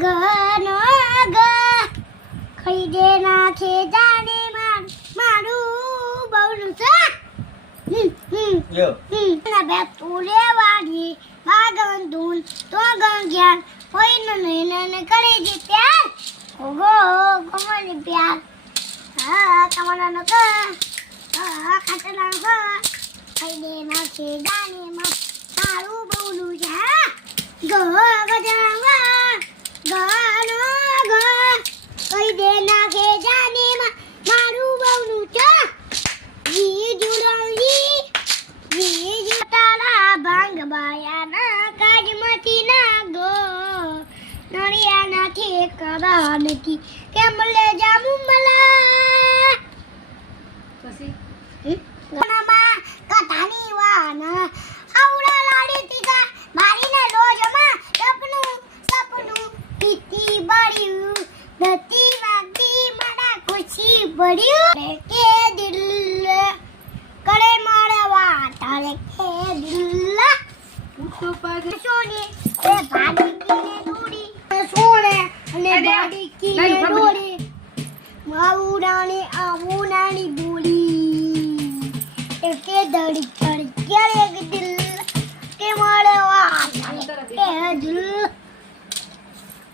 ગનો ગ ખાઈ દે નાખે જાને મારું બહુનું છે ના બે તુલે વાડી બાગન ધૂન તો ગંગ્યાન હોય ને કરી દી પ્યાર ઓગો કમની પ્યાર હા કમના નો ક હા ખાટલા ગ ખાઈ દે નાખે જાને મારું બહુનું છે ગ ગજાવા ગનો ગ ખાઈ દે નાખે જાને મારું બહુનું છે જી જુલાઈ જી જટાલા ભાંગ બાયાના કાજમાંથી ના ગો નળિયાના ઠેકડા નથી કેમ લે જામુ મલા પછી ગણામાં કથાની વાના આવડા લાડી તીકા મારીને લોજમાં સપનું પીતી બળ્યું નતી વાગતી મના ખુશી પડ્યું કે દિલ કરે મળવા તારે કે દિલ ઉઠો પાગ સોને એ ભાડી કીને દોડી સોને અને ભાડી કીને દોડી આવુડાની બોલી કે દડી ચડી ક્યારે દિલ કે મળવા તારે કે દિલ